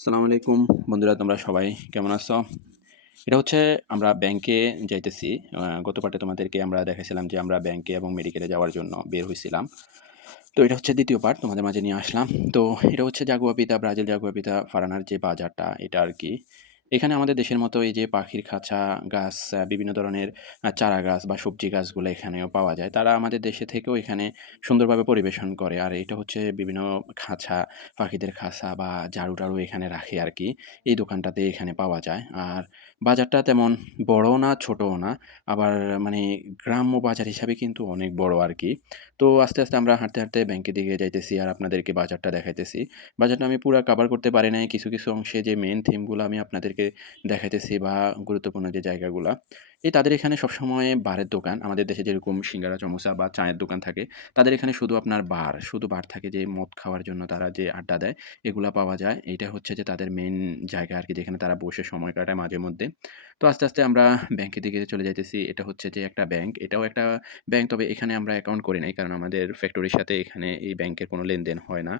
আসসালামু আলাইকুম বন্ধুরা, তোমরা সবাই কেমন আছো? এটা হচ্ছে আমরা ব্যাংকে যাইতেছি। গত পার্টে তোমাদেরকে আমরা দেখাইছিলাম যে আমরা ব্যাংকে এবং মেডিকেলে যাওয়ার জন্য বের হইছিলাম। তো এটা হচ্ছে ২য় পার্ট তোমাদের মাঝে নিয়ে আসলাম। তো এটা হচ্ছে জাগুয়া পিতা, ব্রাজিল জাগুয়া পিতা ফারানার যে বাজারটা এটা আরকি। এখানে আমাদের দেশের মতো এই যে পাখির খাঁচা, গাছ, বিভিন্ন ধরনের চারা গাছ বা সবজি গাছগুলো এখানেও পাওয়া যায়। তারা আমাদের দেশে থেকেও এখানে সুন্দরভাবে পরিবেশন করে। আর এটা হচ্ছে বিভিন্ন খাঁচা, পাখিদের খাঁচা বা ঝাড়ু-টাড়ু এখানে রাখে আরকি। এই দোকানটাতে এখানে পাওয়া যায়। আর বাজারটা তেমন বড়ও না, ছোটও না। আবার মানে গ্রাম্য বাজার হিসাবে কিন্তু অনেক বড় আরকি। তো আস্তে, আস্তে আমরা হাঁটতে, হাঁটতে ব্যাংকের দিকে যাইতেছি আর আপনাদেরকে বাজারটা দেখাইতেছি। বাজারটা আমি পুরা কভার করতে পারি নাই। কিছু, কিছু অংশে যে মেইন থিমগুলো আমি আপনাদেরকে দেখাইতেছি বা গুরুত্বপূর্ণ যে জায়গাগুলা। তাদের এখানে সবসময় বারের দোকান। আমাদের দেশে যেরকম সিঙ্গারা, সমোসা বা চায়ের দোকান থাকে, তাদের এখানে শুধু আপনার বার, শুধু বার থাকে যে মদ খাওয়ার জন্য তারা যে আড্ডা দেয়, এগুলা পাওয়া যায়। এইটা হচ্ছে যে তাদের মেইন জায়গা আরকি, যেখানে তারা বসে সময় কাটায় মাঝে মধ্যে। তো আস্তে, আস্তে আমরা ব্যাংকের দিকে চলে যাইতেছি। এটা হচ্ছে যে একটা ব্যাংক। এটাও একটা ব্যাংক, তবে এখানে আমরা অ্যাকাউন্ট করি নাই। কারণ আমাদের ফ্যাক্টরির সাথে এখানে এই ব্যাংকের কোনো লেনদেন হয় না।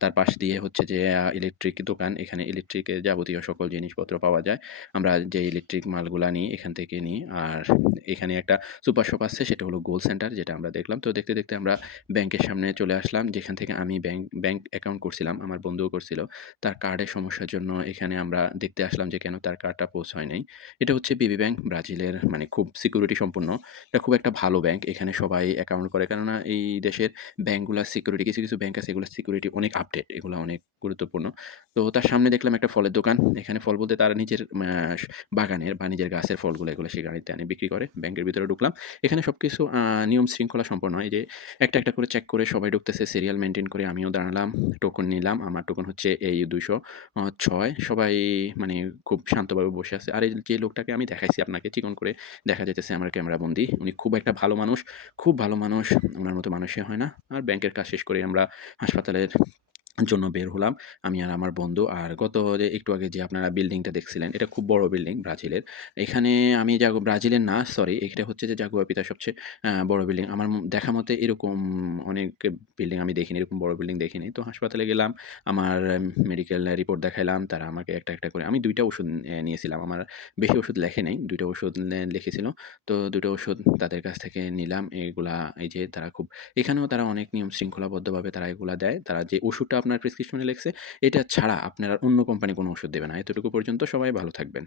তার পাশ দিয়ে হচ্ছে যে ইলেকট্রিক দোকান। এখানে ইলেকট্রিকের যাবতীয় সকল জিনিসপত্র পাওয়া যায়। আমরা যে ইলেকট্রিক মালগুলা নিই এখান থেকে নিই। আর এখানে একটা সুপার শপ আছে, সেটা হলো গোল সেন্টার, যেটা আমরা দেখলাম। তো দেখতে, দেখতে আমরা ব্যাংকের সামনে চলে আসলাম, যেখান থেকে আমি ব্যাংক অ্যাকাউন্ট করছিলাম। আমার বন্ধুও করছিল। তার কার্ডের সমস্যার জন্য এখানে আমরা দেখতে আসলাম যে কেন তার কার্ডটা পৌঁছায় নাই। এটা হচ্ছে বিবি ব্যাংক, ব্রাজিলের মানে খুব সিকিউরিটি সম্পন্ন। এটা খুব একটা ভালো ব্যাংক। এখানে সবাই অ্যাকাউন্ট করে। কেননা এই দেশের ব্যাংকগুলার সিকিউরিটি, কিছু, কিছু ব্যাংক আছে এগুলোর সিকিউরিটি অনেক আপডেট। এগুলা অনেক গুরুত্বপূর্ণ। তো তার সামনে দেখলাম একটা ফলের দোকান। এখানে ফল বলতে তারা নিজের বাগানের বা নিজের গাছের ফলগুলো এগুলো সে গাড়িতে এনে বিক্রি করে। ব্যাংকের ভিতরে ঢুকলাম। এখানে সবকিছু নিয়ম শৃঙ্খলা সম্পন্ন। এই যে একটা, একটা করে চেক করে সবাই ঢুকতেছে, সিরিয়াল মেইনটেইন করে আমিও দাঁড়ালাম। টোকন নিলাম। আমার টোকন হচ্ছে এই ২০৬। সবাই মানে খুব শান্তভাবে বসে আছে। আর এই যে লোকটাকে আমি দেখাইছি আপনাকে, চিকন করে দেখা যাইতেছে আমার ক্যামেরাবন্দী। উনি খুব একটা ভালো মানুষ, খুব ভালো মানুষ। উনার মতো মানুষই হয় না। আর ব্যাংকের কাজ শেষ করে আমরা হাসপাতালের জন্য বের হলাম। আমি আর আমার বন্ধু। আর গত যে একটু আগে যে আপনারা বিল্ডিংটা দেখছিলেন, এটা খুব বড় বিল্ডিং ব্রাজিলের। এখানে আমি ব্রাজিলের না, সরি, এটা হচ্ছে যে জাগুয়ার পিতার সবচেয়ে বড় বিল্ডিং। আমার দেখা মতে এরকম অনেক বিল্ডিং আমি দেখিনি, এরকম বড় বিল্ডিং দেখিনি। তো হাসপাতালে গেলাম, আমার মেডিকেল রিপোর্ট দেখাইলাম। তারা আমাকে একটা, একটা করে আমি ২ টা ওষুধ নিয়েছিলাম। আমার বেশি ওষুধ লেখে নাই। ২ টা ওষুধ লিখেছিল। তো ২ টা ওষুধ তাদের কাছ থেকে নিলাম। এগুলা এই যে তারা খুব, এখানেও তারা অনেক নিয়ম শৃঙ্খলাবদ্ধভাবে তারা এগুলা দেয়। তারা যে ওষুধটা আপনার প্রেসক্রিপশনে লেখছে, এটা ছাড়া আপনার আর অন্য কোম্পানি কোনো ওষুধ দেবে না। এতটুকু পর্যন্ত সবাই ভালো থাকবেন।